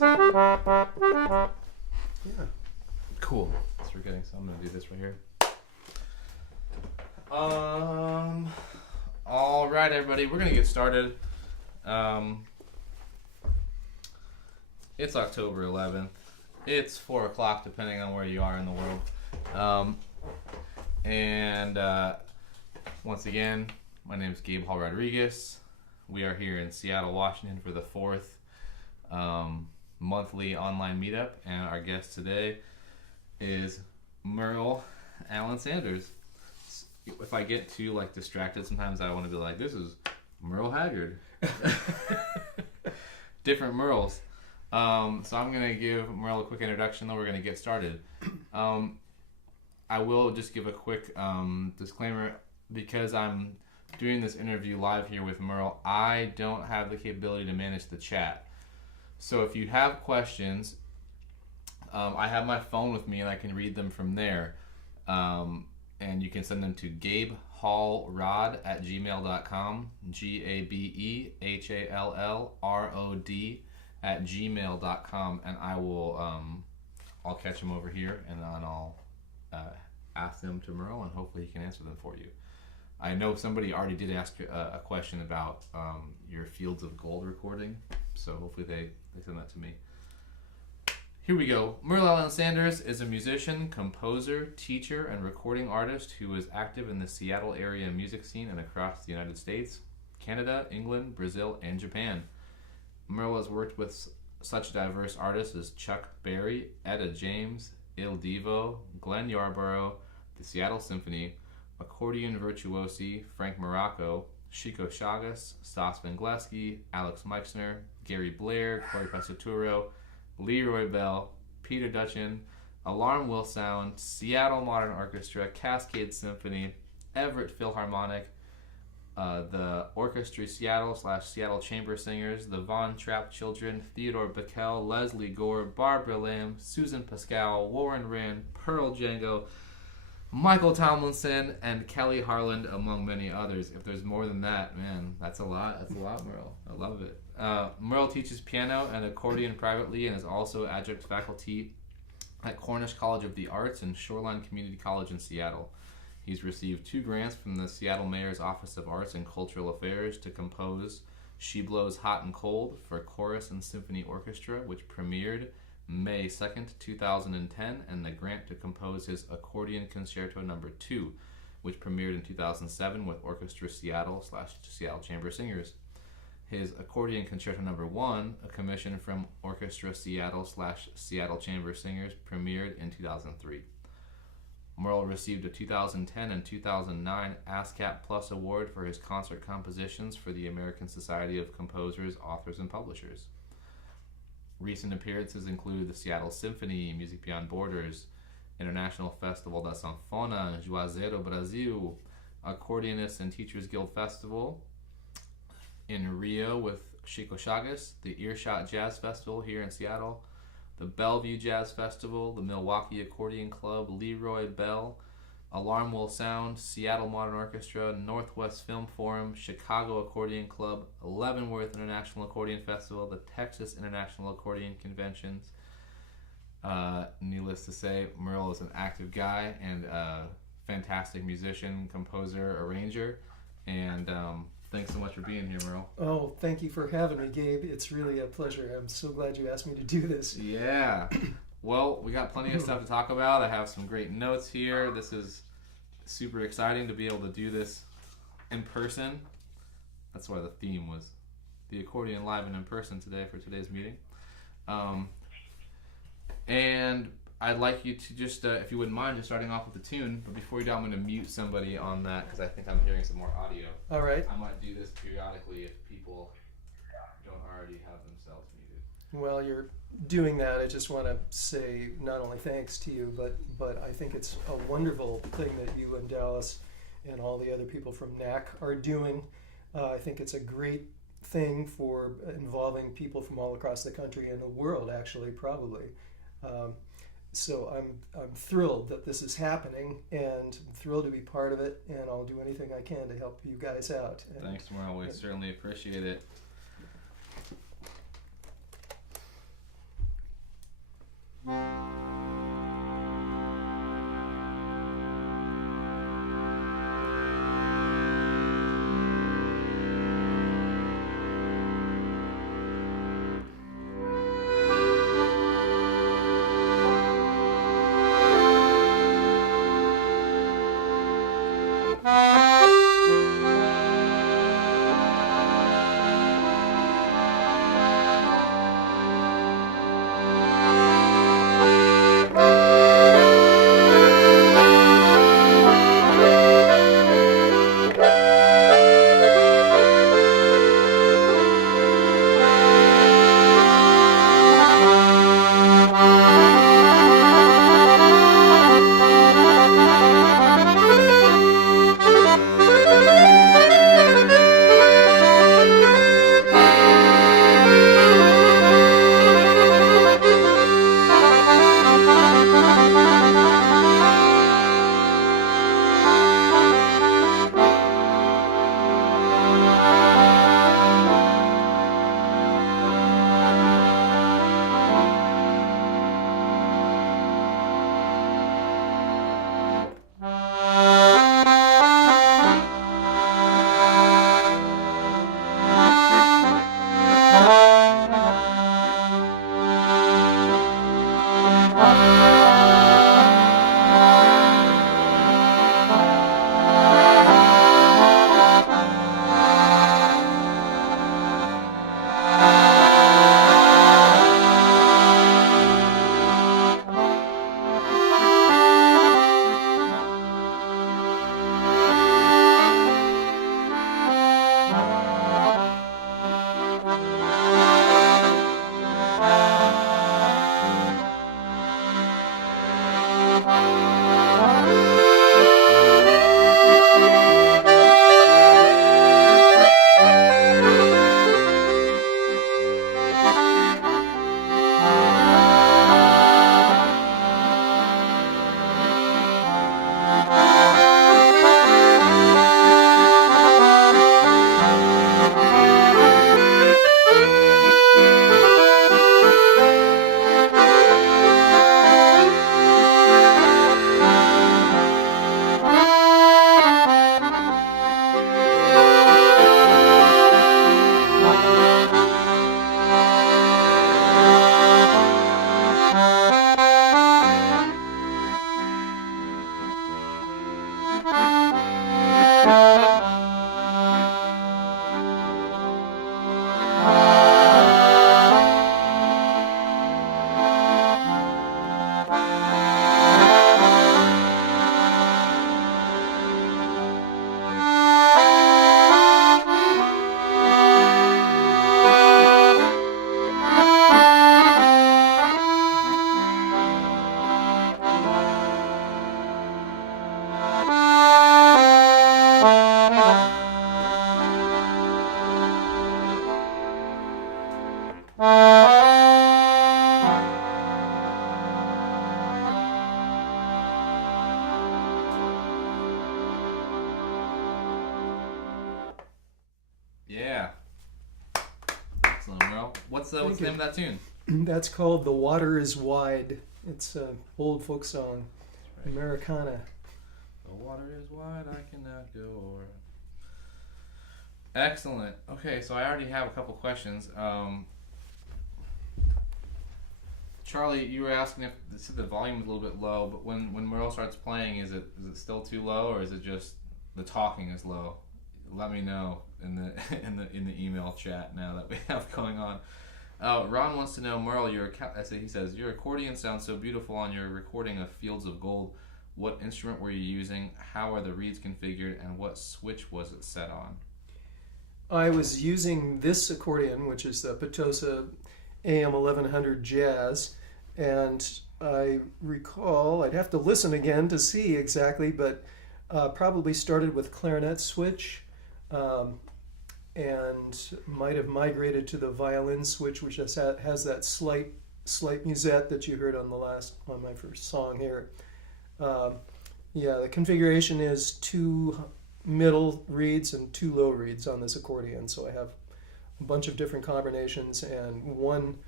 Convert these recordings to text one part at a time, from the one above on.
Yeah. Cool. It's forgetting, so I'm gonna do this right here. All right, everybody, we're gonna get started. It's October 11th. It's 4 o'clock, depending on where you are in the world. Once again, my name is Gabe Hall-Rodrigues. We are here in Seattle, Washington for the 4th monthly online meetup, and our guest today is Murl Allen Sanders. If I get too distracted, sometimes I want to be like, "This is Murl Haggard." Different Murls. So I'm gonna give Murl a quick introduction, then we're gonna get started. I will just give a quick disclaimer because I'm doing this interview live here with Murl. I don't have the capability to manage the chat. So if you have questions, I have my phone with me and I can read them from there. And you can send them to gabehallrod@gmail.com, GABEHALLROD@gmail.com, and I will I'll catch them over here and then I'll ask them to Murl and hopefully he can answer them for you. I know somebody already did ask a question about your Fields of Gold recording, so hopefully they send that to me. Here we go. Murl Allen Sanders is a musician, composer, teacher, and recording artist who is active in the Seattle area music scene and across the United States, Canada, England, Brazil, and Japan. Murl has worked with such diverse artists as Chuck Berry, Etta James, Il Divo, Glenn Yarborough, the Seattle Symphony, Accordion virtuosi Frank Morocco, Chico Chagas, Stas Van Gleski, Alex Meixner, Gary Blair, Corey Pesaturo, Leroy Bell, Peter Dutchin, Alarm Will Sound, Seattle Modern Orchestra, Cascade Symphony, Everett Philharmonic, the Orchestra Seattle / Seattle Chamber Singers, the Von Trapp Children, Theodore Bickel, Leslie Gore, Barbara Lamb, Susan Pascal, Warren Rand, Pearl Django, Michael Tomlinson, and Kelly Harland, among many others. If there's more than that, man, that's a lot. That's a lot, Murl. I love it. Murl teaches piano and accordion privately and is also adjunct faculty at Cornish College of the Arts and Shoreline Community College in Seattle. He's received 2 grants from the Seattle Mayor's Office of Arts and Cultural Affairs to compose She Blows Hot and Cold for Chorus and Symphony Orchestra, which premiered May 2nd, 2010, and the grant to compose his Accordion Concerto No. 2, which premiered in 2007 with Orchestra Seattle / Seattle Chamber Singers. His Accordion Concerto No. 1, a commission from Orchestra Seattle / Seattle Chamber Singers, premiered in 2003. Murl received a 2010 and 2009 ASCAP Plus Award for his concert compositions for the American Society of Composers, Authors, and Publishers. Recent appearances include the Seattle Symphony, Music Beyond Borders, International Festival da Sanfona, Juazeiro, Brazil, Accordionists and Teachers Guild Festival in Rio with Chico Chagas, the Earshot Jazz Festival here in Seattle, the Bellevue Jazz Festival, the Milwaukee Accordion Club, Leroy Bell, Alarm Will Sound, Seattle Modern Orchestra, Northwest Film Forum, Chicago Accordion Club, Leavenworth International Accordion Festival, the Texas International Accordion Conventions. Needless to say, Murl is an active guy and a fantastic musician, composer, arranger, and thanks so much for being here, Murl. Oh, thank you for having me, Gabe. It's really a pleasure. I'm so glad you asked me to do this. Yeah. Well, we got plenty of stuff to talk about. I have some great notes here. This is super exciting to be able to do this in person. That's why the theme was the accordion live and in person today for today's meeting. And I'd like you to just, if you wouldn't mind, just starting off with the tune. But before you do, I'm going to mute somebody on that because I think I'm hearing some more audio. All right. I might do this periodically if people don't already have themselves muted. While you're doing that, I just want to say not only thanks to you, but I think it's a wonderful thing that you and Dallas and all the other people from NAAC are doing. I think it's a great thing for involving people from all across the country and the world, actually, probably. So I'm thrilled that this is happening, and I'm thrilled to be part of it, and I'll do anything I can to help you guys out. Thanks, Murl. We certainly appreciate it. Yeah. Excellent, Murl. What's the name of that tune? That's called "The Water Is Wide." It's an old folk song, Right. Americana. The water is wide, I cannot go over. Excellent. Okay, so I already have a couple questions. Charlie, you were asking if the volume is a little bit low, but when Murl starts playing, is it still too low, or is it just the talking is low? Let me know in the in the email chat now that we have going on. Ron wants to know, Murl, he says your accordion sounds so beautiful on your recording of Fields of Gold. What instrument were you using? How are the reeds configured, and what switch was it set on? I was using this accordion, which is the Petosa AM 1100 Jazz, and I recall, I'd have to listen again to see exactly, but probably started with clarinet switch, and might have migrated to the violin switch, which has that slight musette that you heard on my first song here. The configuration is 2 middle reeds and 2 low reeds on this accordion, so I have a bunch of different combinations, and one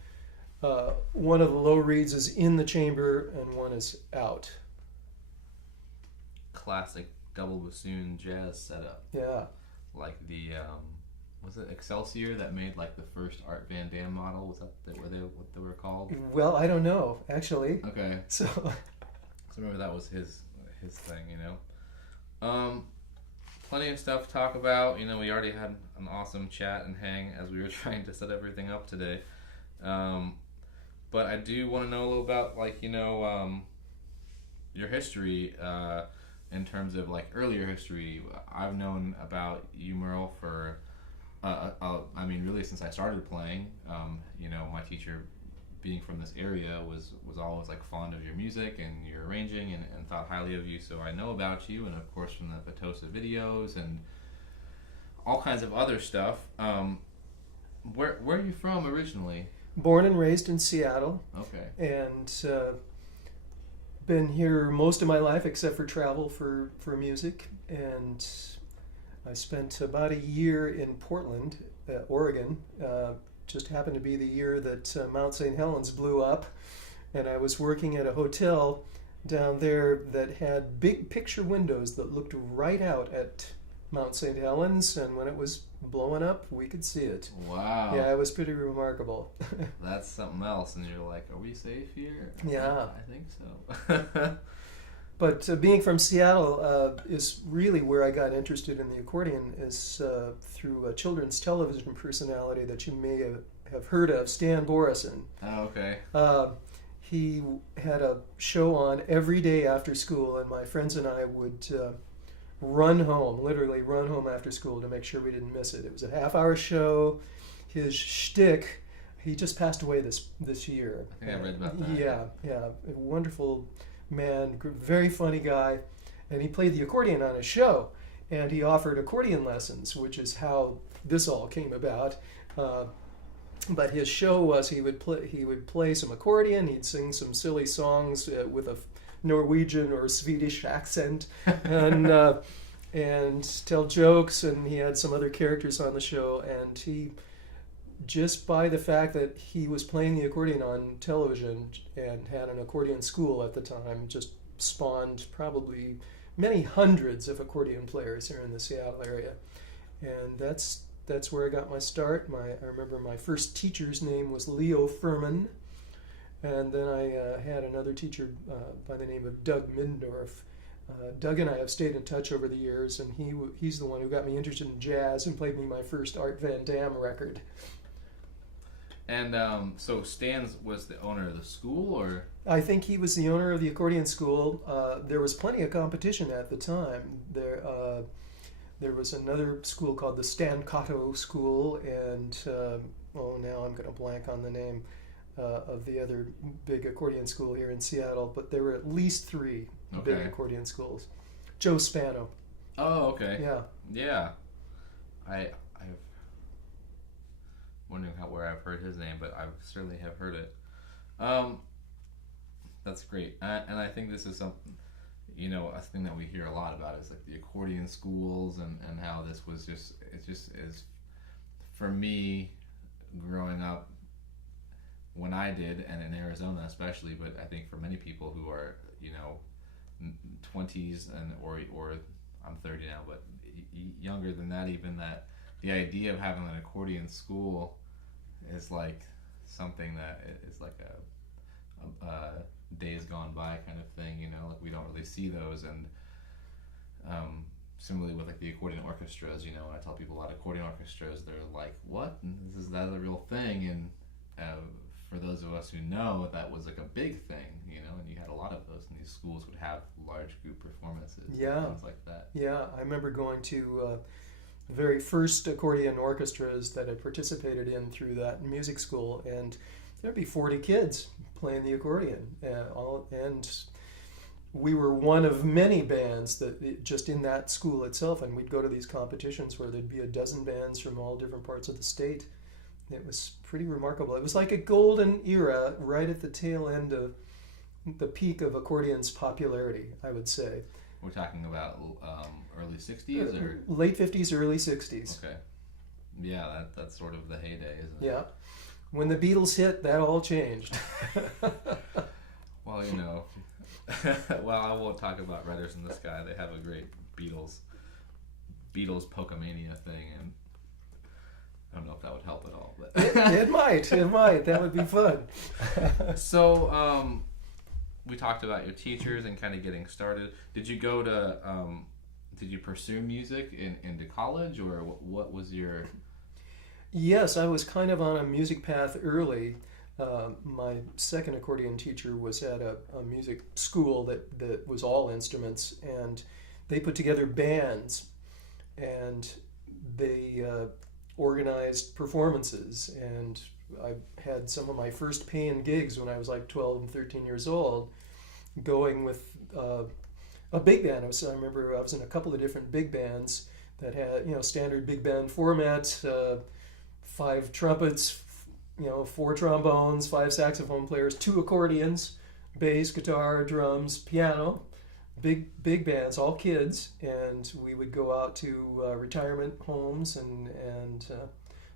of the low reeds is in the chamber and one is out. Classic double bassoon jazz setup. Yeah. Like the was it Excelsior that made like the first Art Van Dam model? Was that what they were called? Well, I don't know actually. Okay. So remember that was his thing, you know. Plenty of stuff to talk about. You know, we already had an awesome chat and hang as we were trying to set everything up today. But I do want to know a little about, like, you know, your history in terms of, like, earlier history. I've known about you, Murl, for, I mean, really since I started playing. You know, my teacher, being from this area, was always like fond of your music and your arranging and thought highly of you, so I know about you, and of course from the Petosa videos and all kinds of other stuff. Where are you from originally? born and raised in Seattle. Okay. And been here most of my life except for travel for music. And I spent about a year in Portland, Oregon. Just happened to be the year that Mount St. Helens blew up, and I was working at a hotel down there that had big picture windows that looked right out at Mount St. Helens, and when it was blowing up, we could see it. Wow. Yeah, it was pretty remarkable. That's something else, and you're like, are we safe here? Yeah. I think so. But being from Seattle is really where I got interested in the accordion, is through a children's television personality that you may have heard of, Stan Borison. Oh, okay. He had a show on every day after school, and my friends and I would literally run home after school to make sure we didn't miss it. It was a half-hour show. His shtick, he just passed away this year. I think I read about that. Yeah, a wonderful man, very funny guy, and he played the accordion on his show, and he offered accordion lessons, which is how this all came about. But his show was he would play some accordion, he'd sing some silly songs with a Norwegian or Swedish accent, and tell jokes, and he had some other characters on the show, and he, just by the fact that he was playing the accordion on television and had an accordion school at the time, just spawned probably many hundreds of accordion players here in the Seattle area. And that's where I got my start. I remember my first teacher's name was Leo Furman, and then I had another teacher by the name of Doug Middendorf. Doug and I have stayed in touch over the years, and he's the one who got me interested in jazz and played me my first Art Van Dam record. And so Stan was the owner of the school, or? I think he was the owner of the accordion school. There was plenty of competition at the time. There was another school called the Stancato School, and now I'm going to blank on the name of the other big accordion school here in Seattle, but there were at least 3 big accordion schools. Joe Spano. Oh, okay. Yeah. Yeah. I've wondering where I've heard his name, but I certainly have heard it. That's great, and I think this is something, a thing that we hear a lot about is like the accordion schools and how this was just is for me growing up when I did, and in Arizona especially, but I think for many people who are 20s and or I'm 30 now, but younger than that, even, that the idea of having an accordion school is like something that is like a days gone by kind of thing, like we don't really see those. And similarly with like the accordion orchestras, when I tell people about accordion orchestras, they're like, what? That's a real thing. And for those of us who know, that was like a big thing, and you had a lot of those, and these schools would have large group performances, yeah, things like that. Yeah, I remember going to the very first accordion orchestras that I participated in through that music school, and there'd be 40 kids playing the accordion, and we were one of many bands that just in that school itself, and we'd go to these competitions where there'd be a dozen bands from all different parts of the state. It was pretty remarkable. It was like a golden era right at the tail end of the peak of accordion's popularity, I would say. We're talking about early 60s or late 50s, early 60s. Okay. Yeah, that's sort of the heyday, isn't it? Yeah. When the Beatles hit, that all changed. Well, well, I won't talk about Riders in the Sky. They have a great Beatles Pokemania thing, and I don't know if that would help at all, but it might. That would be fun. So, we talked about your teachers and kind of getting started. Did you go to, did you pursue music into college, or what was your... Yes, I was kind of on a music path early. My second accordion teacher was at a music school that was all instruments, and they put together bands, and they organized performances, and I had some of my first paying gigs when I was like 12 and 13 years old, going with a big band. I remember I was in a couple of different big bands that had, standard big band format, 5 trumpets, 4 trombones, 5 saxophone players, 2 accordions, bass, guitar, drums, piano, big bands, all kids, and we would go out to retirement homes, and so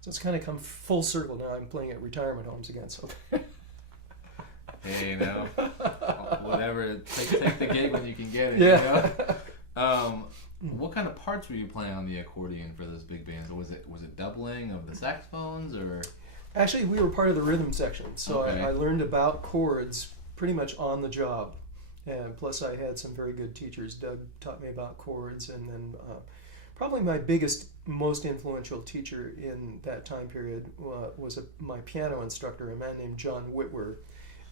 it's kind of come full circle now. I'm playing at retirement homes again, so. Hey, whatever, take the gig when you can get it. Yeah. What kind of parts were you playing on the accordion for those big bands? Or was it doubling of the saxophones, or? Actually, we were part of the rhythm section, so okay. I learned about chords pretty much on the job, and plus I had some very good teachers. Doug taught me about chords, and then probably my biggest, most influential teacher in that time period was my piano instructor, a man named John Whitwer,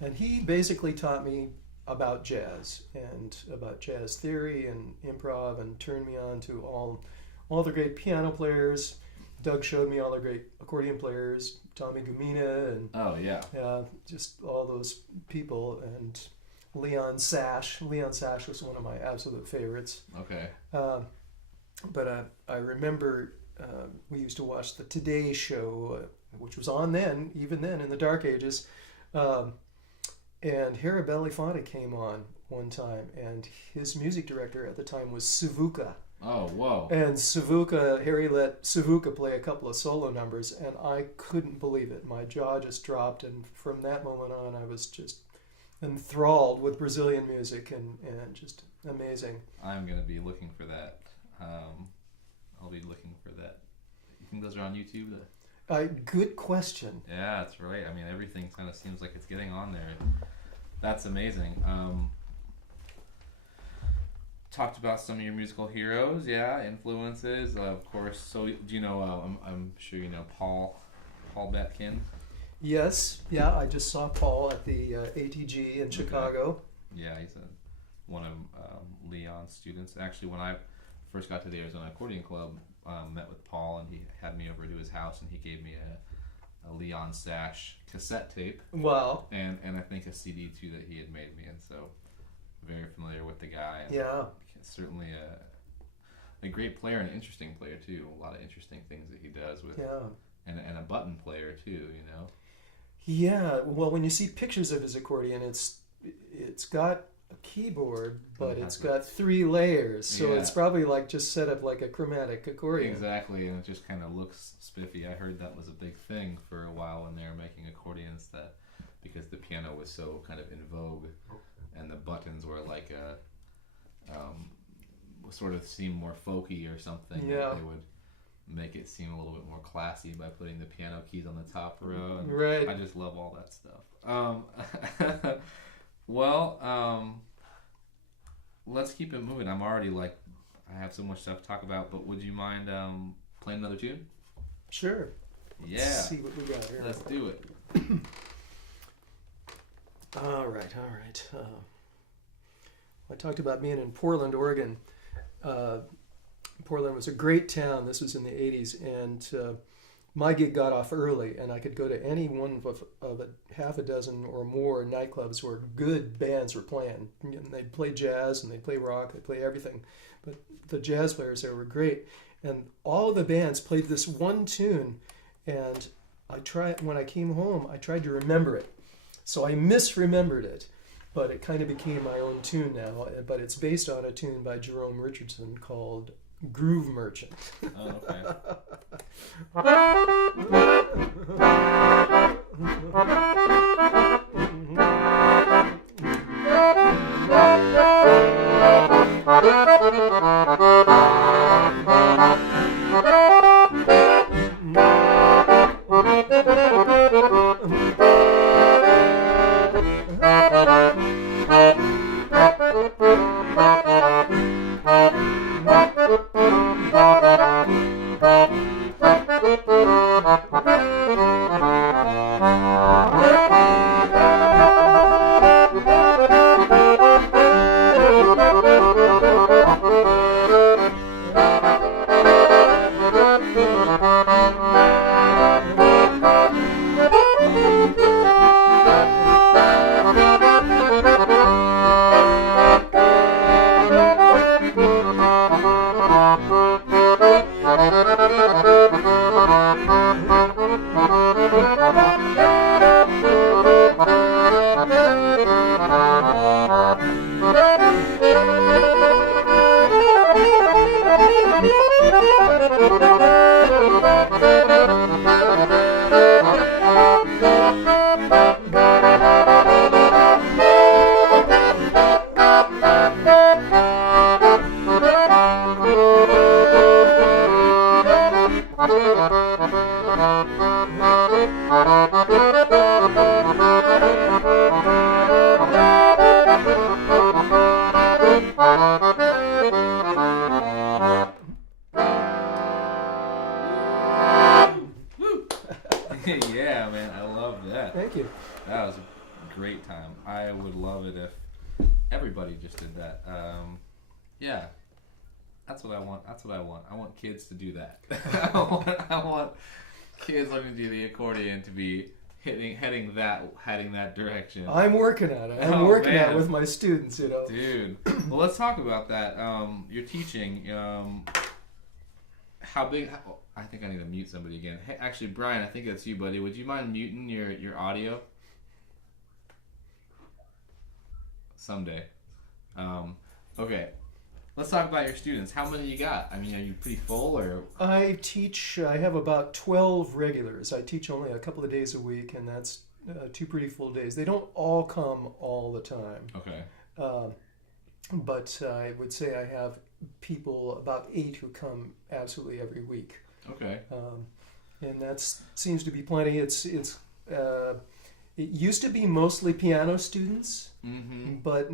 and he basically taught me about jazz and about jazz theory and improv, and turned me on to all the great piano players. Doug showed me all the great accordion players, Tommy Gumina, and just all those people, and Leon Sash. Leon Sash was one of my absolute favorites. Okay. But I remember we used to watch the Today Show, which was on then, even then in the dark ages. And Harry Belafonte came on one time, and his music director at the time was Savuka. Oh, whoa. And Harry let Savuka play a couple of solo numbers, and I couldn't believe it. My jaw just dropped, and from that moment on, I was just enthralled with Brazilian music, and just amazing. I'm going to be looking for that. I'll be looking for that. You think those are on YouTube? Good question. Yeah, that's right. I mean, everything kind of seems like it's getting on there. That's amazing. Talked about some of your musical heroes, influences, of course. So, do you know? I'm sure you know Paul Betkin. Yes, I just saw Paul at the ATG in Chicago. Yeah, he's one of Leon's students. Actually, when I first got to the Arizona Accordion Club, met with Paul, and he had me over to his house, and he gave me a Leon Sash cassette tape. Wow. And I think a CD too that he had made me, and so very familiar with the guy. And certainly a great player and an interesting player too. A lot of interesting things that he does with and a button player too, you know. Yeah, well, when you see pictures of his accordion, it's got a keyboard, but it's got 3 layers, so it's probably like just set up like a chromatic accordion. Exactly, and it just kind of looks spiffy. I heard that was a big thing for a while when they were making accordions, that because the piano was so kind of in vogue, and the buttons were like a sort of seem more folky or something. Yeah. They would make it seem a little bit more classy by putting the piano keys on the top row. And Right. I just love all that stuff. Well, let's keep it moving. I'm already like, I have so much stuff to talk about, but would you mind playing another tune? Sure. Yeah. Let's see what we got here. Let's do it. All right. I talked about being in Portland, Oregon. Portland was a great town. This was in the 80s, and my gig got off early, and I could go to any one of a half a dozen or more nightclubs where good bands were playing. And they'd play jazz, and they'd play rock, they'd play everything. But the jazz players there were great. And all of the bands played this one tune, and when I came home, I tried to remember it. So I misremembered it, but it kind of became my own tune now. But it's based on a tune by Jerome Richardson called Groove Merchant. Oh, okay. Yeah, man, I love that. Thank you. That was a great time. I would love it if everybody just did that. Yeah, that's what I want. I want kids to do that. I want kids learning to do the accordion to be heading that direction. I'm working on it. I'm working on it with my students, you know. Dude, well, let's talk about that. You're teaching. How big? I think I need to mute somebody again. Hey, actually, Brian, I think that's you, buddy. Would you mind muting your audio? Someday. Okay. Let's talk about your students. How many you got? I mean, are you pretty full or? I have about 12 regulars. I teach only a couple of days a week, and that's 2 pretty full days. They don't all come all the time. Okay. But I would say I have about 8 who come absolutely every week. Okay. And that seems to be plenty. It used to be mostly piano students, but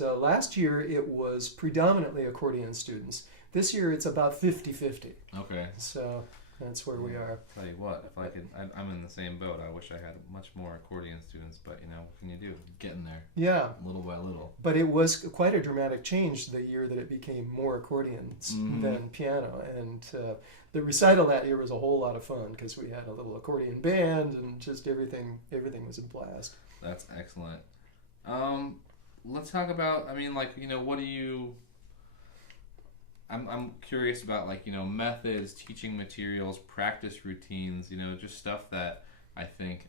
last year it was predominantly accordion students. This year it's about 50-50. Okay. So that's where we are. Tell you what, if I could, I'm in the same boat. I wish I had much more accordion students, but what can you do? Getting there. Yeah. Little by little. But it was quite a dramatic change the year that it became more accordions than piano. And the recital that year was a whole lot of fun because we had a little accordion band and just everything was a blast. That's excellent. Let's talk about, what do you... I'm curious about, like, methods, teaching materials, practice routines, just stuff that I think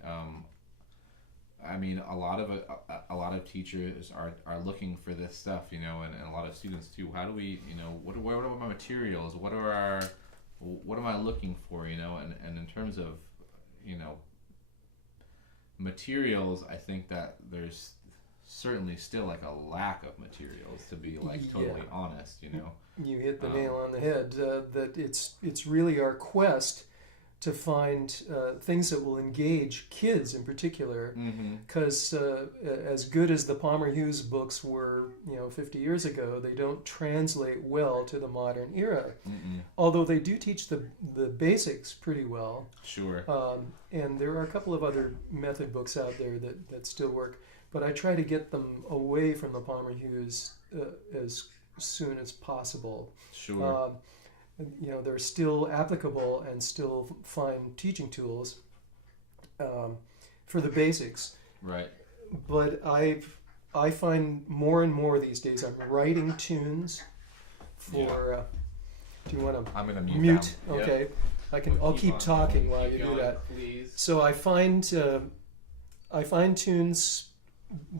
I mean, a lot of teachers are looking for this stuff, and a lot of students too. How do we, what are my materials? What am I looking for, and in terms of, materials, I think that there's certainly still like a lack of materials, to be like totally honest, You hit the nail on the head. That it's really our quest to find things that will engage kids in particular, because as good as the Palmer Hughes books were, 50 years ago, they don't translate well to the modern era. Although they do teach the basics pretty well. Sure. And there are a couple of other method books out there that still work, but I try to get them away from the Palmer Hughes as soon as possible. Sure. They're still applicable and still fine teaching tools for the basics. Right. But I find more and more these days I'm writing tunes for. Do you want to? I'm gonna mute. Them. Okay. Yep. I'll keep talking while you do that. Please. So I find tunes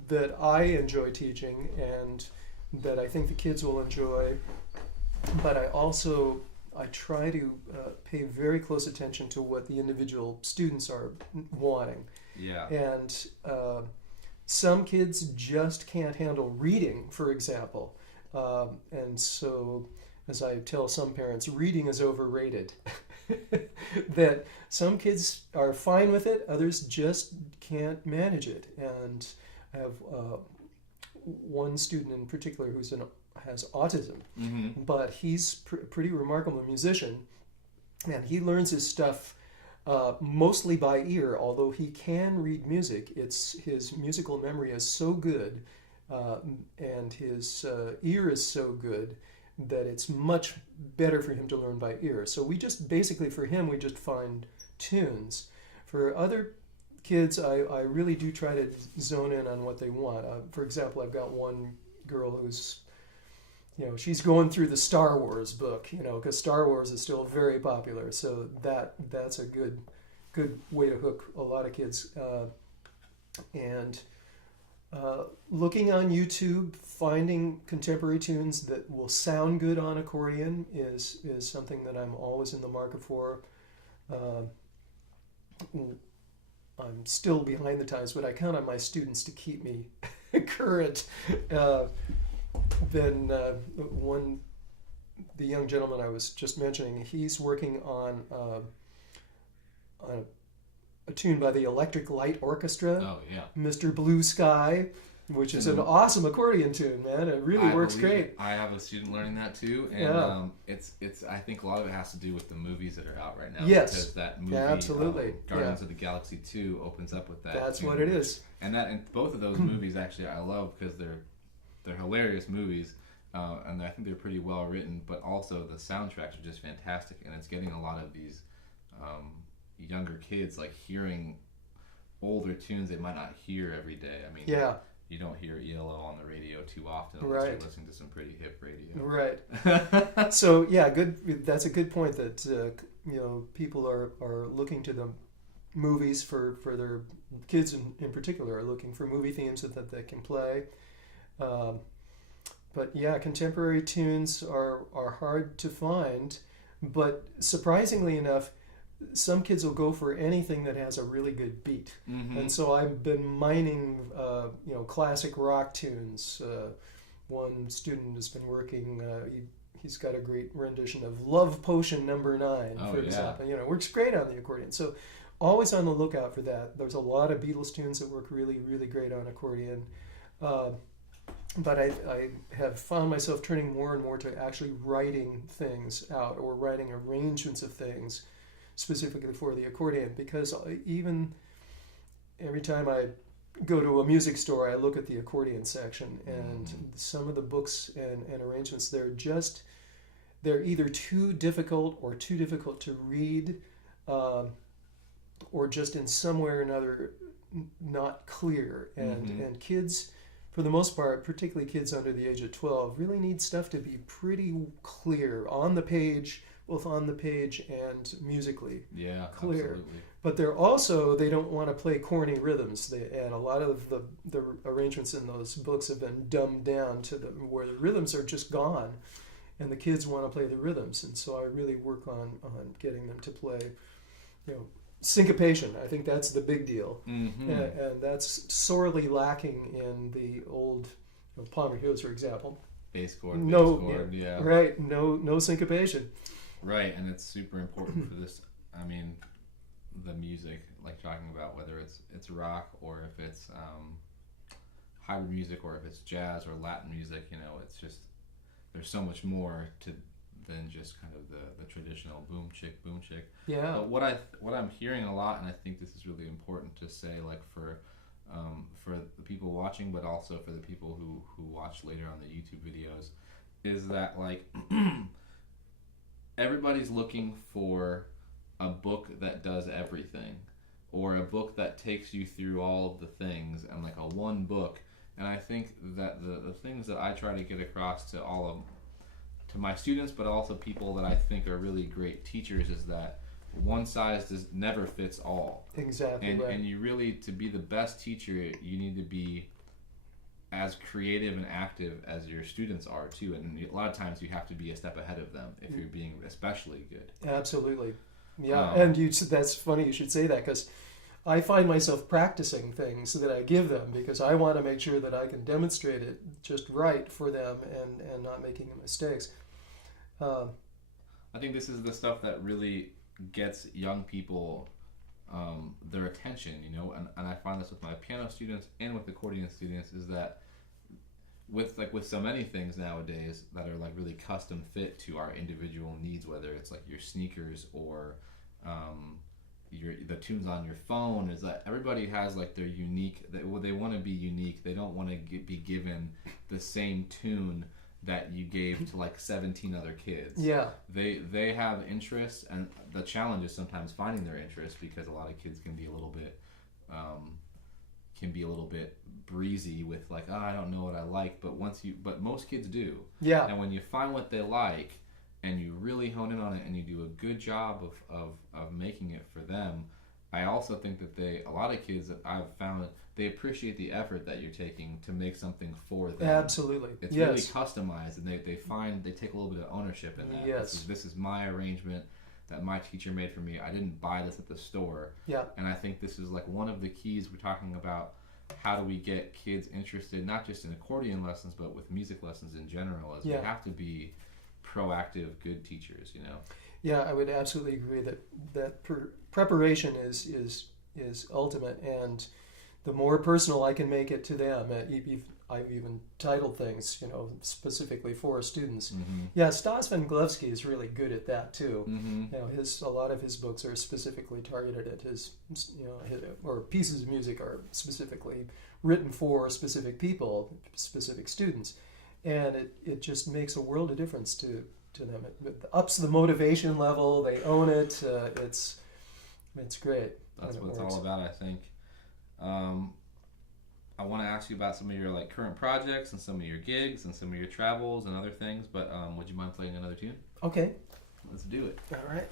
that I enjoy teaching and that I think the kids will enjoy. But I try to pay very close attention to what the individual students are wanting. Yeah. And some kids just can't handle reading, for example. And so, as I tell some parents, reading is overrated. That some kids are fine with it, others just can't manage it. And I have one student in particular has autism, but he's pretty remarkable musician, and he learns his stuff mostly by ear. Although he can read music, his musical memory is so good, and his ear is so good that it's much better for him to learn by ear. So we just basically, for him, we just find tunes. For other kids, I really do try to zone in on what they want. For example, I've got one girl who's she's going through the Star Wars book, because Star Wars is still very popular. So that's a good way to hook a lot of kids. And looking on YouTube, finding contemporary tunes that will sound good on accordion is something that I'm always in the market for. I'm still behind the times, but I count on my students to keep me current. Then the young gentleman I was just mentioning, he's working on a tune by the Electric Light Orchestra. Oh yeah. Mr. Blue Sky, which is an awesome accordion tune, man. It really works great. I have a student learning that too, and it's I think a lot of it has to do with the movies that are out right now. Yes. Because that movie, absolutely. Guardians of the Galaxy 2 opens up with that. That's tune, what it is. And both of those movies actually I love because they're hilarious movies, and I think they're pretty well written. But also the soundtracks are just fantastic, and it's getting a lot of these younger kids like hearing older tunes they might not hear every day. I mean, you don't hear ELO on the radio too often unless you're listening to some pretty hip radio. Right. So good. That's a good point. That people are looking to the movies for their kids in particular are looking for movie themes that they can play. But contemporary tunes are hard to find. But surprisingly enough, some kids will go for anything that has a really good beat. And so I've been mining, classic rock tunes. One student has been working, he's got a great rendition of Love Potion No. 9, for example. Works great on the accordion. So always on the lookout for that. There's a lot of Beatles tunes that work really, really great on accordion. But I have found myself turning more and more to actually writing things out or writing arrangements of things specifically for the accordion, because even every time I go to a music store, I look at the accordion section, and some of the books and arrangements, they're either too difficult to read, or just in some way or another not clear, and kids for the most part, particularly kids under the age of 12, really need stuff to be pretty clear on the page, both on the page and musically Yeah, clear. absolutely. But they don't want to play corny rhythms. And a lot of the arrangements in those books have been dumbed down to where the rhythms are just gone, and the kids want to play the rhythms. And so I really work on getting them to play, syncopation. I think that's the big deal. Mm-hmm. And that's sorely lacking in the old Palmer Hughes, for example. Bass chord, yeah. Right, no syncopation. Right, and it's super important for this. I mean, the music, like talking about whether it's rock or if it's hybrid music or if it's jazz or Latin music, it's just there's so much more than just kind of the traditional boom chick. Yeah. But what I'm hearing a lot, and I think this is really important to say, like for the people watching, but also for the people who watch later on the YouTube videos, is that like everybody's looking for a book that does everything, or a book that takes you through all of the things, and like a one book. And I think that the things that I try to get across to to my students, but also people that I think are really great teachers, is that one size never fits all. Exactly. Right. And you really, to be the best teacher, you need to be as creative and active as your students are too. And a lot of times you have to be a step ahead of them if you're being especially good. Absolutely. Yeah. And that's funny you should say that, because I find myself practicing things that I give them because I want to make sure that I can demonstrate it just right for them and not making mistakes. I think this is the stuff that really gets young people their attention, and I find this with my piano students and with accordion students, is that with so many things nowadays that are like really custom fit to our individual needs, whether it's like your sneakers or the tunes on your phone, is that everybody has like their unique, they want to be unique. They don't want to be given the same tune that you gave to like 17 other kids. Yeah. They have interests, and the challenge is sometimes finding their interests, because a lot of kids can be a little bit breezy with like, I don't know what I like, but most kids do. Yeah. And when you find what they like and you really hone in on it and you do a good job of making it for them, I also think that a lot of kids that I've found, they appreciate the effort that you're taking to make something for them. Absolutely. It's really customized, and they take a little bit of ownership in that. Yes. This is my arrangement that my teacher made for me. I didn't buy this at the store. Yeah. And I think this is like one of the keys we're talking about. How do we get kids interested, not just in accordion lessons, but with music lessons in general, is we have to be proactive, good teachers, Yeah, I would absolutely agree that preparation is ultimate, and the more personal I can make it to them, I've even titled things, specifically for students. Mm-hmm. Yeah, Stas Vanglewski is really good at that too. Mm-hmm. A lot of his books are specifically targeted at or pieces of music are specifically written for specific people, specific students, and it just makes a world of difference to them. It ups the motivation level. They own it. It's great. That's what it's all about, I think. I want to ask you about some of your like current projects and some of your gigs and some of your travels and other things, but would you mind playing another tune? Okay. Let's do it. All right.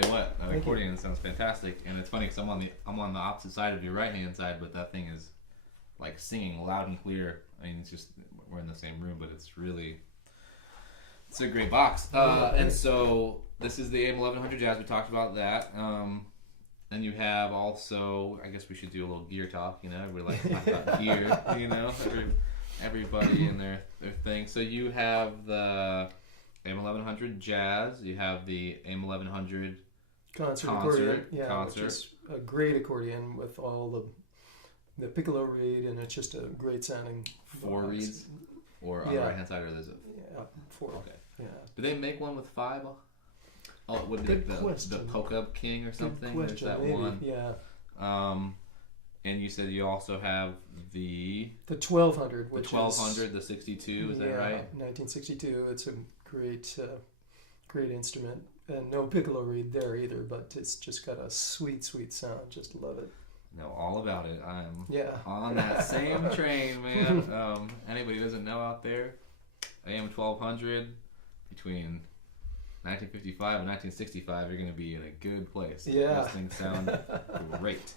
tell you what, an Thank accordion sounds fantastic, and it's funny because I'm on the opposite side of your right hand side, but that thing is like singing loud and clear. I mean, it's just we're in the same room, but it's a great box. And so this is the AM1100 Jazz. We talked about that. And you have also, I guess we should do a little gear talk. You know, everybody likes to talk about gear. You know, everybody and their thing. So you have the AM1100 Jazz. You have the AM1100 concert accordion, which is a great accordion with all the piccolo reed, and it's just a great sounding. 4 reeds, or on the right hand side, or there's a 4. Okay. Yeah. Do they make one with 5? Oh, it would be the Polka King or something. Good question, There's that maybe. one. Yeah. And you said you also have the 1200, the which 1200, is the 62. Is that right? 1962. It's a great instrument, and no piccolo reed there either. But it's just got a sweet sound. Just love it. Know all about it. I'm on that same train, man. Anybody who doesn't know out there, AM 1200 between 1955 and 1965, you're going to be in a good place. Yeah. Those things sound great.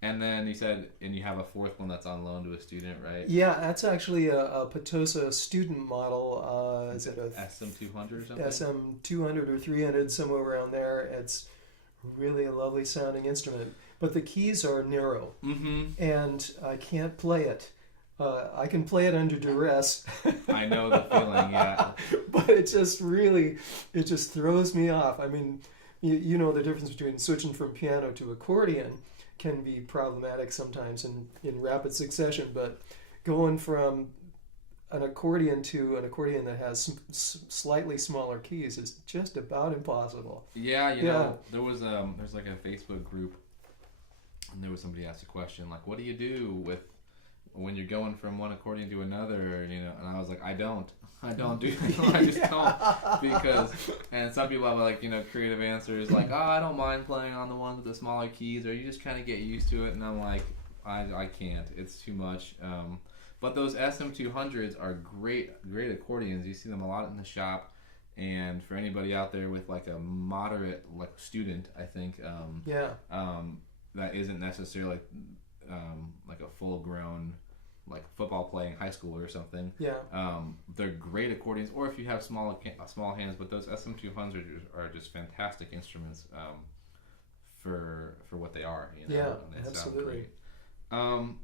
And then you said, and you have a 4th one that's on loan to a student, right? Yeah, that's actually a Potosa student model. Is it a SM200 or something? SM200 or 300, somewhere around there. It's really a lovely sounding instrument. But the keys are narrow, and I can't play it. I can play it under duress. I know the feeling, yeah. But it just throws me off. I mean, you know the difference between switching from piano to accordion can be problematic sometimes in rapid succession, but going from an accordion to an accordion that has slightly smaller keys is just about impossible. Yeah, you know, there's like a Facebook group, and there was somebody asked a question like, what do you do with when you're going from one accordion to another, you know? And I was like, I don't do I just don't, because, and some people have like, you know, creative answers like, oh, I don't mind playing on the ones with the smaller keys, or you just kind of get used to it. And I'm like, I can't, it's too much. But those SM200s are great accordions. You see them a lot in the shop, and for anybody out there with like a moderate like student, I think that isn't necessarily like a full grown like football playing high school or something. Yeah. They're great accordions, or if you have small hands. But those SM200s are just fantastic instruments for what they are. You know? Yeah, and they absolutely. Sound great.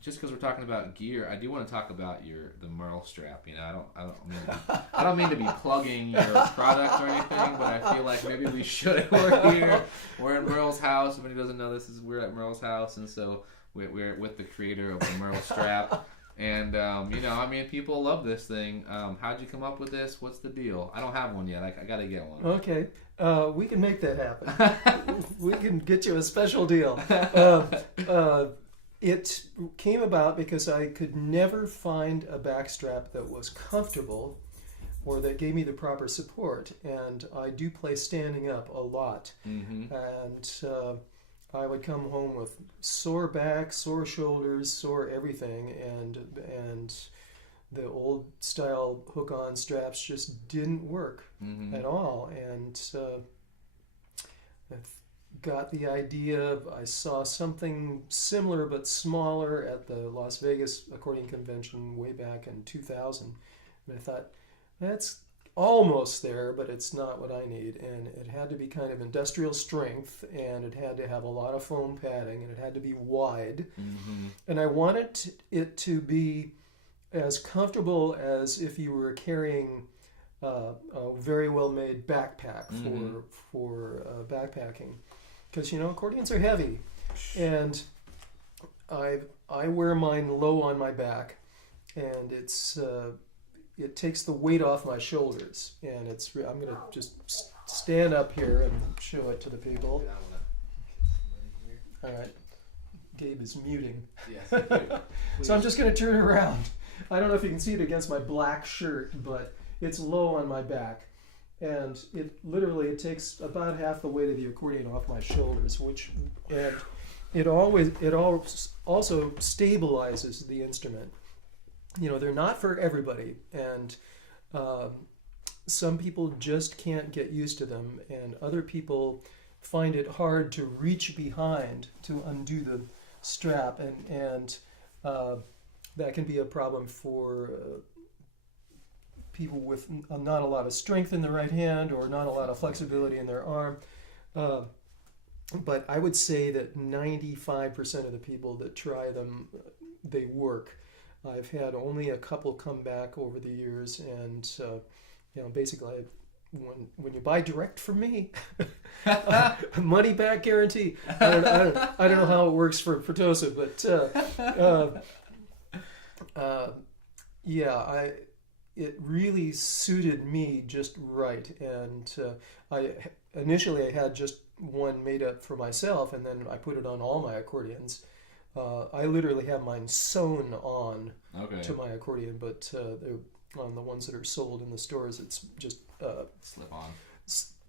Just because we're talking about gear, I do want to talk about the Murl strap. You know, I don't mean to be plugging your product or anything, but I feel like maybe we should. We're here. We're in Murl's house. If anybody doesn't know, we're at Murl's house, and so we're with the creator of the Murl strap. And you know, I mean, people love this thing. How'd you come up with this? What's the deal? I don't have one yet. I gotta get one. Okay, we can make that happen. We can get you a special deal. It came about because I could never find a backstrap that was comfortable or that gave me the proper support. And I do play standing up a lot. And I would come home with sore back, sore shoulders, sore everything. And the old style hook-on straps just didn't work at all. And got the idea. I saw something similar but smaller at the Las Vegas Accordion Convention way back in 2000, and I thought, that's almost there, but it's not what I need. And it had to be kind of industrial strength, and it had to have a lot of foam padding, and it had to be wide, and I wanted it to be as comfortable as if you were carrying a very well made backpack for backpacking. Because, you know, accordions are heavy, and I wear mine low on my back, and it takes the weight off my shoulders, and I'm gonna just stand up here and show it to the people. All right, Gabe is muting. Yes. So I'm just gonna turn around. I don't know if you can see it against my black shirt, but it's low on my back. And it takes about half the weight of the accordion off my shoulders, and it also stabilizes the instrument. You know, they're not for everybody, and some people just can't get used to them, and other people find it hard to reach behind to undo the strap, and that can be a problem for people with not a lot of strength in the right hand or not a lot of flexibility in their arm. But I would say that 95% of the people that try them, they work. I've had only a couple come back over the years, and basically, when you buy direct from me, money back guarantee. I don't know how it works for Tosa, but it really suited me just right. And I had just one made up for myself, and then I put it on all my accordions. I literally have mine sewn on to my accordion, but on the ones that are sold in the stores, it's just slip on,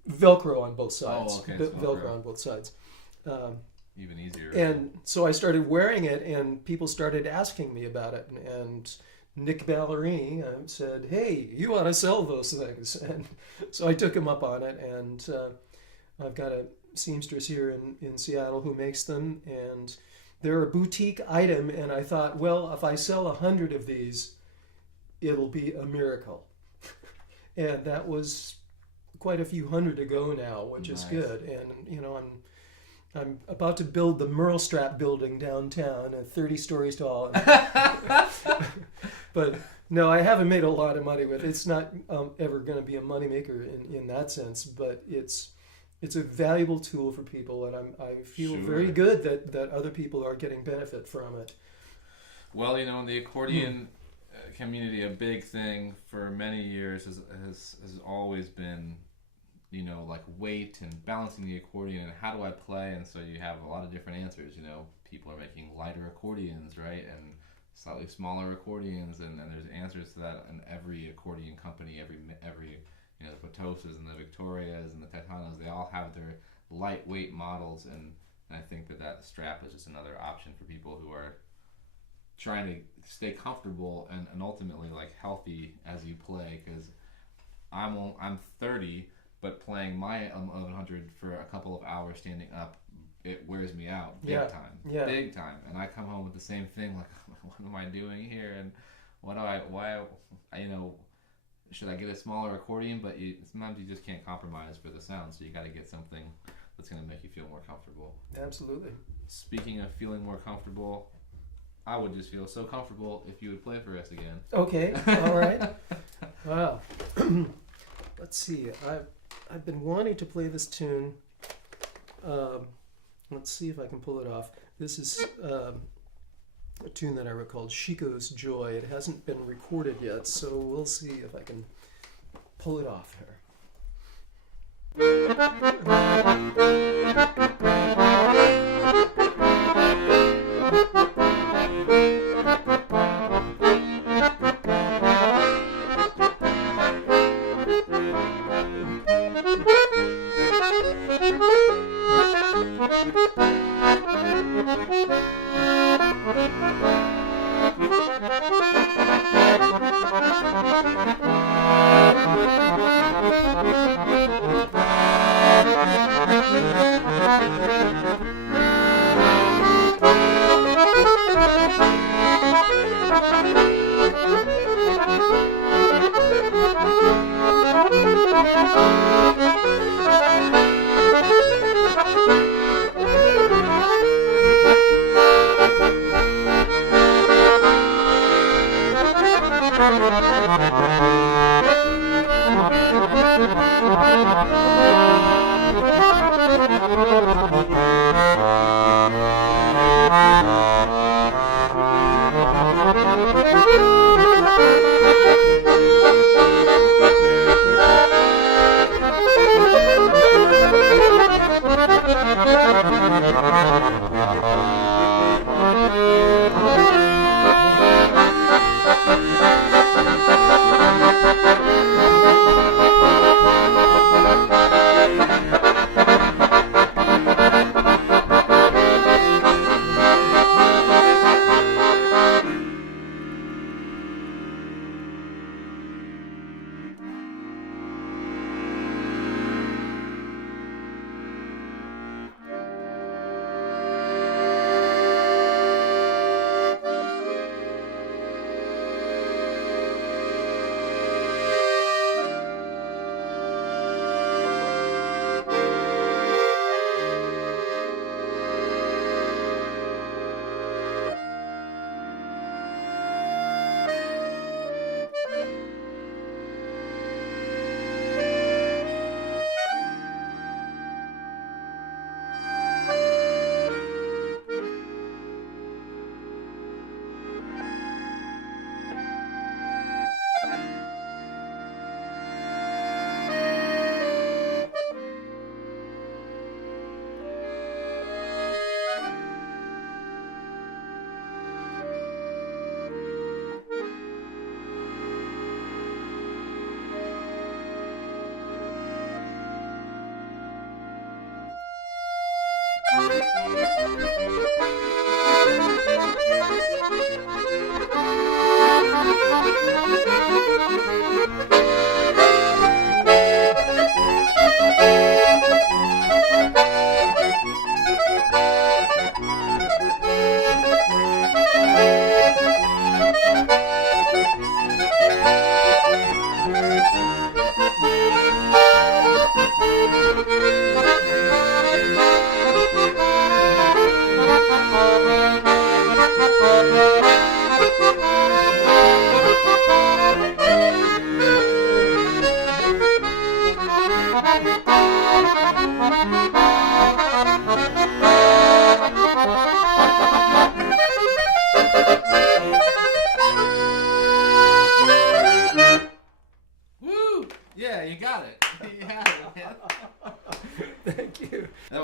Velcro on both sides. Oh, okay. Velcro on both sides. Even easier. And so I started wearing it, and people started asking me about it. And Nick Ballerini said, "Hey, you ought to sell those things." And so I took him up on it, and I've got a seamstress here in Seattle who makes them, and they're a boutique item. And I thought, well, if I sell 100 of these, it'll be a miracle. And that was quite a few hundred to go now, which is good. And I'm about to build the Murl Strap building downtown at 30 stories tall. But no, I haven't made a lot of money with it. It's not ever going to be a moneymaker in that sense, but it's a valuable tool for people, and I feel very good that other people are getting benefit from it. Well, in the accordion community, a big thing for many years has always been, like weight and balancing the accordion and how do I play, and so you have a lot of different answers. People are making lighter accordions, right, and slightly smaller accordions, and there's answers to that in every accordion company, every the Potosas and the Victorias and the Titanos, they all have their lightweight models, and I think that strap is just another option for people who are trying to stay comfortable and ultimately like healthy as you play, because I'm 30, but playing my 1100 for a couple of hours standing up, it wears me out big time, and I come home with the same thing, like, what am I doing here, and should I get a smaller accordion? But sometimes you just can't compromise for the sound, so you got to get something that's going to make you feel more comfortable. Absolutely. Speaking of feeling more comfortable, I would just feel so comfortable if you would play for us again. Okay, all right. Wow. Let's see. I've been wanting to play this tune. Let's see if I can pull it off. This is a tune that I wrote called Chico's Joy. It hasn't been recorded yet, so we'll see if I can pull it off here.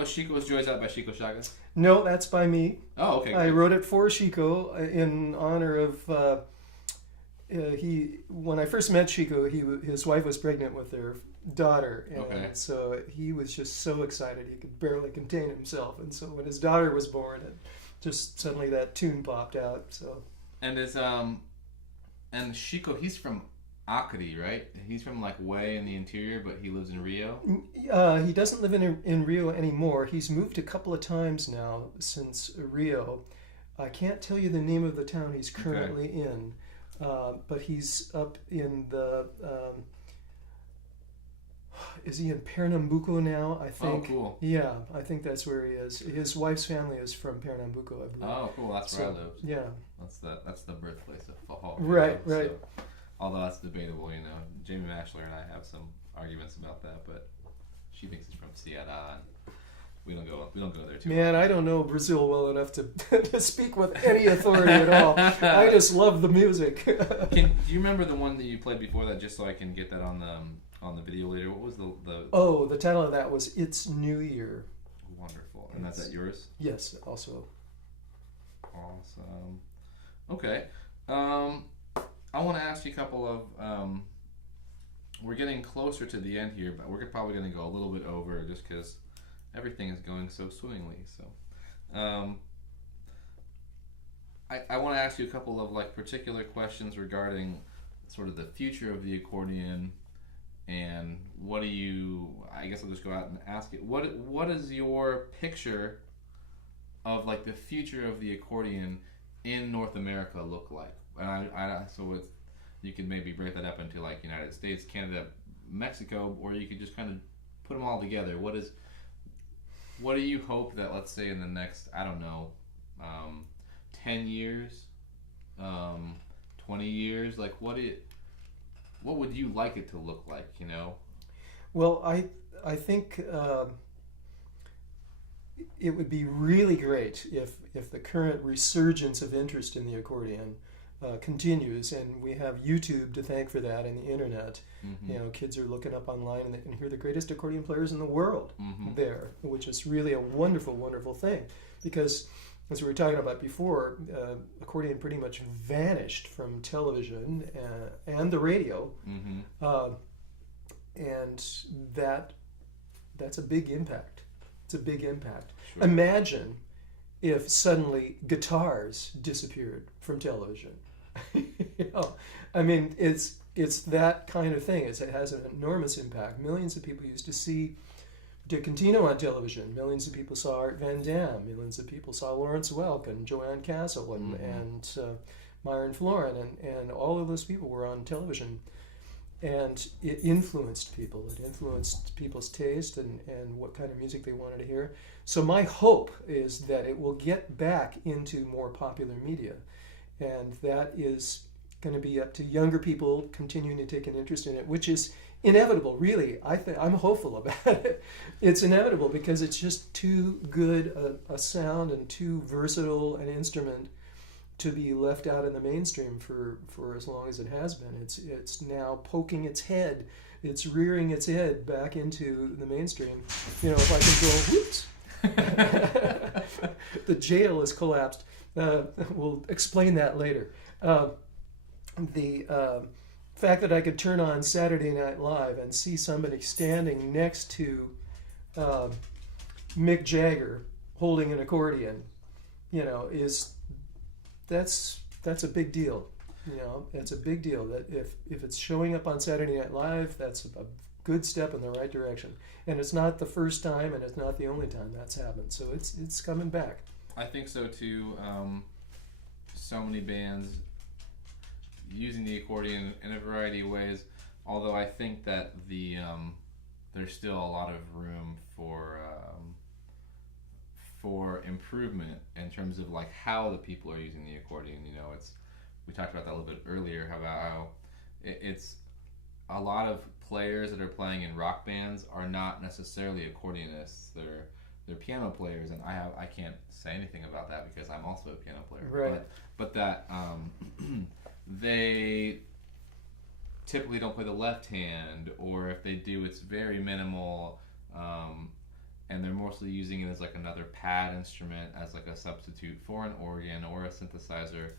Chico's Joy's out by Chico Chaga? No, that's by me. Oh, okay. I Good. wrote it for Chico in honor of when I first met Chico, his wife was pregnant with their daughter, and Okay. so he was just so excited he could barely contain himself. And so when his daughter was born, it just suddenly that tune popped out. So And and Chico, he's from Acre, right? He's from like way in the interior, but he lives in Rio. he doesn't live in Rio anymore. He's moved a couple of times now since Rio. I can't tell you the name of the town he's currently in, but he's up in the. Is he in Pernambuco now? I think. Oh, cool. Yeah, I think that's where he is. His wife's family is from Pernambuco, I believe. Oh, cool. That's where I live. Yeah. That's the birthplace of hall. Right. So, although that's debatable, you know. Jamie Mashler and I have some arguments about that, but she thinks it's from Ceará. We don't go there too. Man, I don't know Brazil well enough to to speak with any authority at all. I just love the music. Do you remember the one that you played before that? Just so I can get that on the video later. What was the? Oh, the title of that was "It's New Year." Wonderful, and that's at yours. Yes, also. Awesome. Okay. I want to ask you a couple of. We're getting closer to the end here, but we're probably going to go a little bit over just because everything is going so swimmingly. So, I want to ask you a couple of like particular questions regarding sort of the future of the accordion, and what do you? I guess I'll just go out and ask it. What is your picture of like the future of the accordion in North America look like? And you could maybe break that up into like United States, Canada, Mexico, or you could just kind of put them all together. What do you hope that, let's say, in the next, I don't know, 10 years, 20 years, like what would you like it to look like, you know? Well, I think it would be really great if the current resurgence of interest in the accordion continues, and we have YouTube to thank for that, and the internet. Mm-hmm. You know, kids are looking up online and they can hear the greatest accordion players in the world there, which is really a wonderful, wonderful thing. Because, as we were talking about before, accordion pretty much vanished from television and the radio, and that's a big impact. It's a big impact. Sure. Imagine if suddenly guitars disappeared from television. You know, I mean, it's that kind of thing. It has an enormous impact. Millions of people used to see Dick Contino on television. Millions of people saw Art Van Dam. Millions of people saw Lawrence Welk and Joanne Castle and Myron Floren, and all of those people were on television. And it influenced people. It influenced people's taste and what kind of music they wanted to hear. So my hope is that it will get back into more popular media. And that is going to be up to younger people continuing to take an interest in it, which is inevitable, really. I'm hopeful about it. It's inevitable because it's just too good a sound and too versatile an instrument to be left out in the mainstream for as long as it has been. It's now poking its head, it's rearing its head back into the mainstream. You know, if I can go, whoops, the jail has collapsed. We'll explain that later. The fact that I could turn on Saturday Night Live and see somebody standing next to Mick Jagger holding an accordion, you know, that's a big deal. You know, it's a big deal that if it's showing up on Saturday Night Live, that's a good step in the right direction. And it's not the first time, and it's not the only time that's happened. So it's coming back. I think so too. So many bands using the accordion in a variety of ways. Although I think that there's still a lot of room for improvement in terms of like how the people are using the accordion. You know, we talked about that a little bit earlier about how it's a lot of players that are playing in rock bands are not necessarily accordionists. They're piano players, and I can't say anything about that because I'm also a piano player. Right. But that they typically don't play the left hand, or if they do, it's very minimal. and they're mostly using it as like another pad instrument, as like a substitute for an organ or a synthesizer,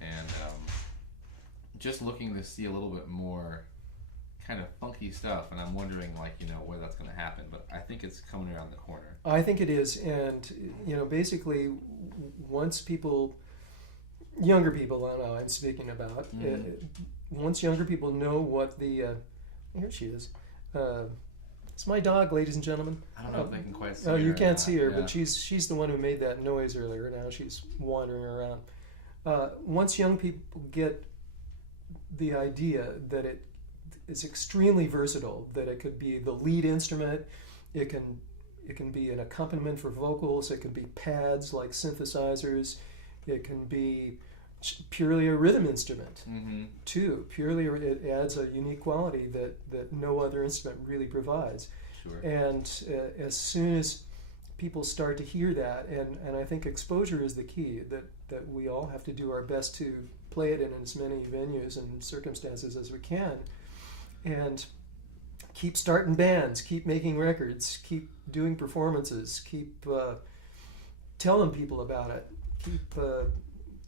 and just looking to see a little bit more kind of funky stuff. And I'm wondering, like, where that's going to happen. But I think it's coming around the corner. I think it is, and basically, once younger people, I know I'm speaking about, once younger people know what the here she is. It's my dog, ladies and gentlemen. I don't know if they can quite see her. Oh, you can't not. see her, Yeah. but she's the one who made that noise earlier. Now she's wandering around. Once young people get the idea that it is extremely versatile, that it could be the lead instrument, it can be an accompaniment for vocals, it can be pads like synthesizers, it can be purely a rhythm instrument too. Purely, it adds a unique quality that no other instrument really provides. Sure. And as soon as people start to hear that, and I think exposure is the key, that we all have to do our best to play it in as many venues and circumstances as we can, and keep starting bands, keep making records, keep doing performances, keep telling people about it,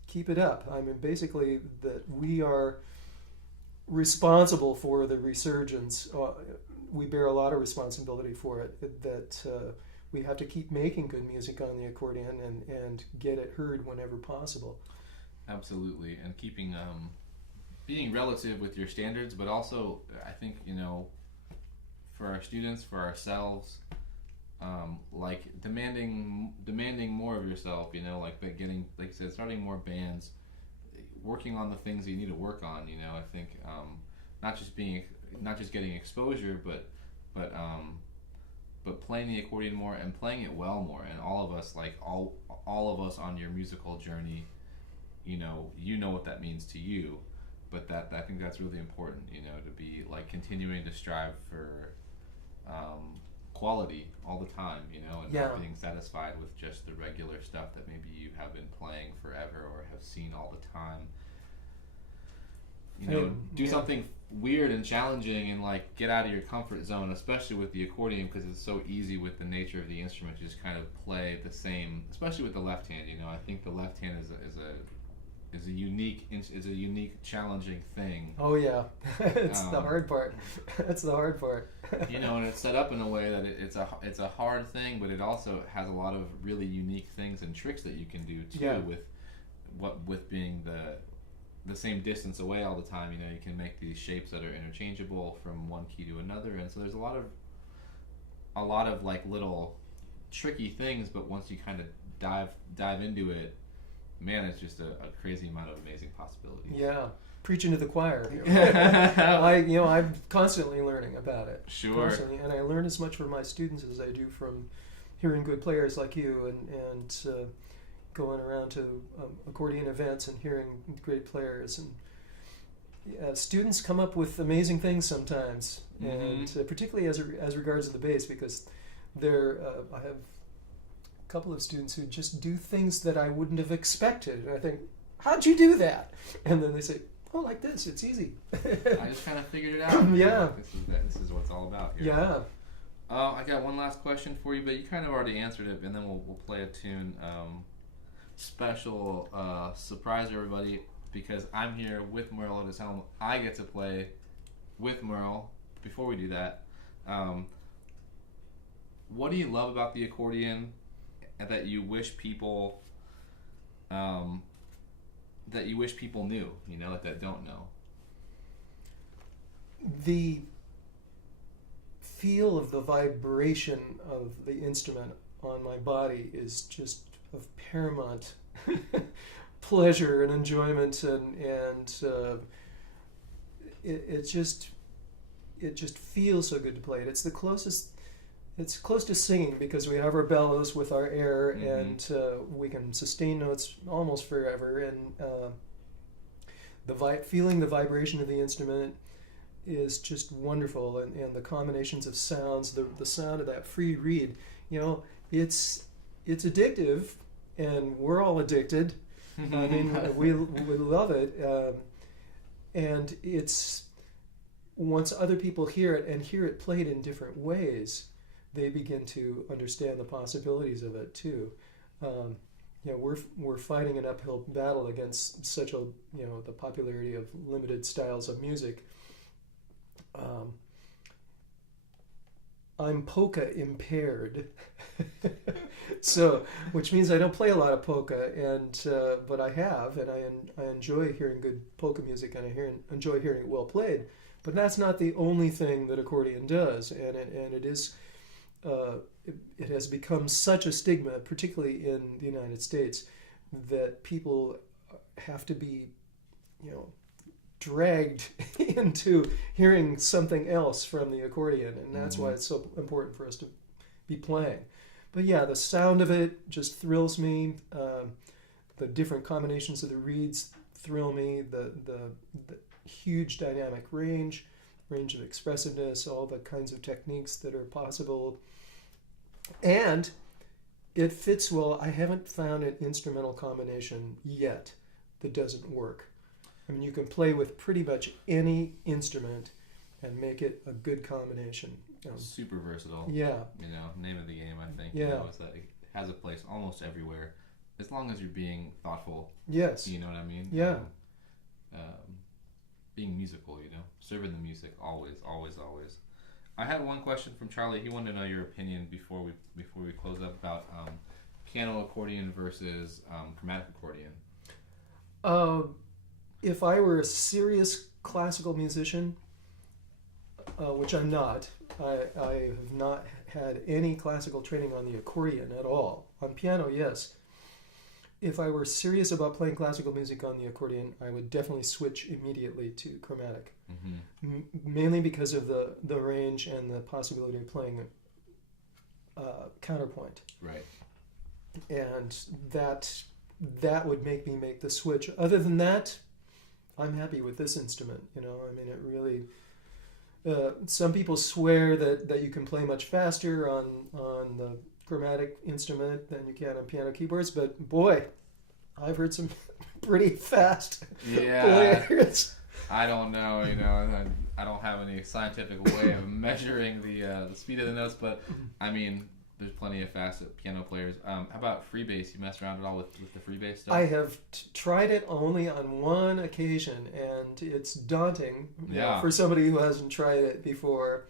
keep it up. I mean, basically, that we are responsible for the resurgence. We bear a lot of responsibility for it, that we have to keep making good music on the accordion and get it heard whenever possible. Absolutely, and keeping being relative with your standards, but also I think for our students, for ourselves, like demanding more of yourself. Like getting, like you said, starting more bands, working on the things that you need to work on. I think not just getting exposure, but playing the accordion more and playing it well more. And all of us, like all of us on your musical journey, you know what that means to you. But I think that's really important, to be like continuing to strive for quality all the time, and not being satisfied with just the regular stuff that maybe you have been playing forever or have seen all the time. Do something weird and challenging, and like get out of your comfort zone, especially with the accordion, because it's so easy with the nature of the instrument to just kind of play the same, especially with the left hand. I think the left hand is a unique challenging thing. Oh yeah, it's the hard part. That's the hard part. And it's set up in a way that it's a hard thing, but it also has a lot of really unique things and tricks that you can do too. With being the same distance away all the time. You can make these shapes that are interchangeable from one key to another, and so there's a lot of like little tricky things. But once you kind of dive into it, man, it's just a crazy amount of amazing possibilities. Yeah, preaching to the choir. I'm constantly learning about it. Sure. Constantly, and I learn as much from my students as I do from hearing good players like you, and going around to accordion events and hearing great players. And students come up with amazing things sometimes, and particularly as regards to the bass, because I have a couple of students who just do things that I wouldn't have expected, and I think, how'd you do that? And then they say, oh, like this, it's easy. I just kind of figured it out. Yeah. This is what it's all about here. Yeah. I got one last question for you, but you kind of already answered it, and then we'll play a tune. Special surprise, everybody, because I'm here with Murl at his helm. I get to play with Murl. Before we do that, what do you love about the accordion that you wish people knew, that don't know? The feel of the vibration of the instrument on my body is just of paramount pleasure and enjoyment, and it just feels so good to play it. It's close to singing, because we have our bellows with our air, and we can sustain notes almost forever, and feeling the vibration of the instrument is just wonderful, and the combinations of sounds, the sound of that free reed, it's addictive, and we're all addicted. I mean, we love it, and it's, once other people hear it and hear it played in different ways, they begin to understand the possibilities of it too. We're fighting an uphill battle against such a the popularity of limited styles of music. I'm polka impaired, so which means I don't play a lot of polka, but I have, and I enjoy hearing good polka music, and I enjoy hearing it well played. But that's not the only thing that accordion does, and it is. It has become such a stigma, particularly in the United States, that people have to be, dragged into hearing something else from the accordion, and that's why it's so important for us to be playing. But yeah, the sound of it just thrills me. The different combinations of the reeds thrill me. The huge dynamic range of expressiveness, all the kinds of techniques that are possible. And it fits well. I haven't found an instrumental combination yet that doesn't work. I mean, you can play with pretty much any instrument and make it a good combination. Super versatile. Yeah. Name of the game, I think. Yeah. Is that it has a place almost everywhere, as long as you're being thoughtful. Yes. You know what I mean? Yeah. Being musical, serving the music, always, always, always. I had one question from Charlie. He wanted to know your opinion before we close up about piano accordion versus chromatic accordion. If I were a serious classical musician, which I'm not, I have not had any classical training on the accordion at all. On piano, yes. If I were serious about playing classical music on the accordion, I would definitely switch immediately to chromatic. Mm-hmm. Mainly because of the range and the possibility of playing counterpoint. Right. And that would make me make the switch. Other than that, I'm happy with this instrument. I mean, it really. Some people swear that you can play much faster on the chromatic instrument than you can on piano keyboards, but boy, I've heard some pretty fast players. I don't know, I don't have any scientific way of measuring the speed of the notes, but I mean, there's plenty of fast piano players. How about freebass? You messed around at all with the freebass stuff? I have tried it only on one occasion, and it's daunting for somebody who hasn't tried it before.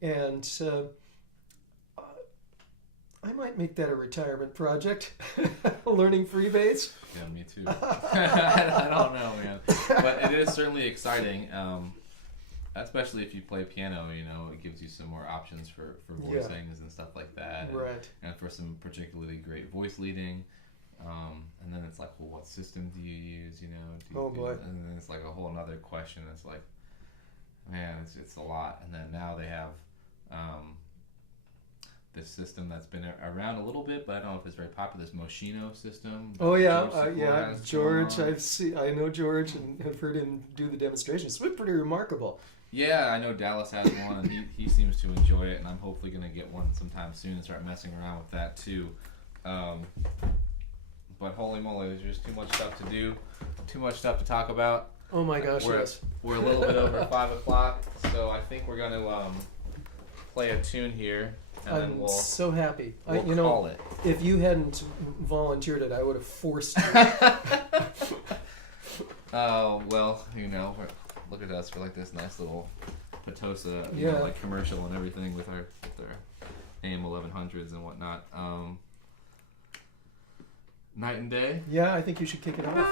And I might make that a retirement project, learning freebass. Yeah, me too. I don't know, man. But it is certainly exciting, especially if you play piano, it gives you some more options for voicings and stuff like that. Right. And for some particularly great voice leading. And then it's like, well, what system do you use, boy. And then it's like a whole other question. It's like, man, it's a lot. And then now they have this system that's been around a little bit, but I don't know if it's very popular, this Moschino system. Oh yeah, George. I know George and have heard him do the demonstrations. It's been pretty remarkable. Yeah, I know Dallas has one, and he seems to enjoy it, and I'm hopefully going to get one sometime soon and start messing around with that too. But holy moly, there's just too much stuff to do, too much stuff to talk about. Oh my gosh, yes. We're a little bit over 5 o'clock, so I think we're going to play a tune here. And I'm so happy. We'll call it. If you hadn't volunteered it, I would have forced you. Oh, well, look at us. We're like this nice little Potosa, like commercial and everything with our AM 1100s and whatnot. Night and Day? Yeah, I think you should kick it off.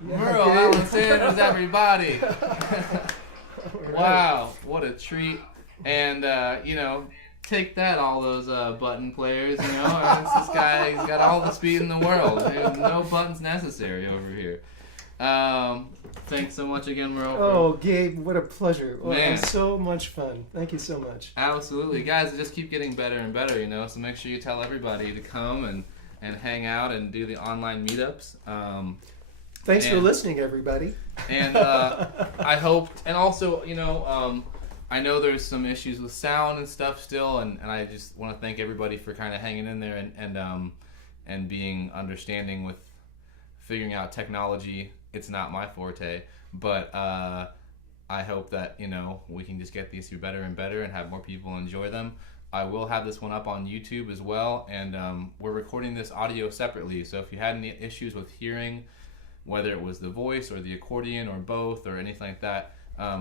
Murl Allen Sanders, everybody. Wow, what a treat. And, take that, all those button players, It's this guy, he's got all the speed in the world. There's no buttons necessary over here. Thanks so much again, Murl. Oh, Gabe, what a pleasure. Well, Man. it was so much fun. Thank you so much. Absolutely. Guys, just keep getting better and better, so make sure you tell everybody to come and hang out and do the online meetups. Thanks for listening, everybody. And I hope, and also, I know there's some issues with sound and stuff still, and I just want to thank everybody for kind of hanging in there and being understanding with figuring out technology. It's not my forte, but I hope that, we can just get these to better and better and have more people enjoy them. I will have this one up on YouTube as well, and we're recording this audio separately, so if you had any issues with hearing, whether it was the voice or the accordion or both or anything like that,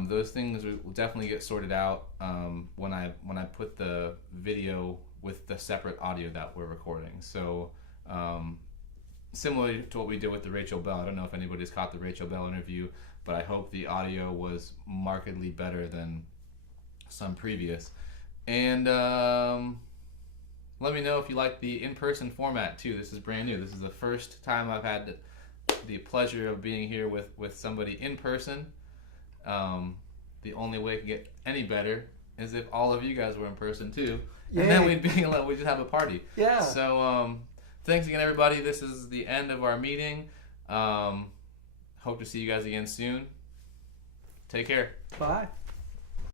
those things will definitely get sorted out when I put the video with the separate audio that we're recording. So Similar to what we did with the Rachel Bell. I don't know if anybody's caught the Rachel Bell interview, but I hope the audio was markedly better than some previous. And let me know if you like the in-person format too. This is brand new. This is the first time I've had the pleasure of being here with somebody in person. The only way it can get any better is if all of you guys were in person too. Yay. And then we'd just have a party. Yeah. So thanks again, everybody. This is the end of our meeting. Hope to see you guys again soon. Take care. Bye.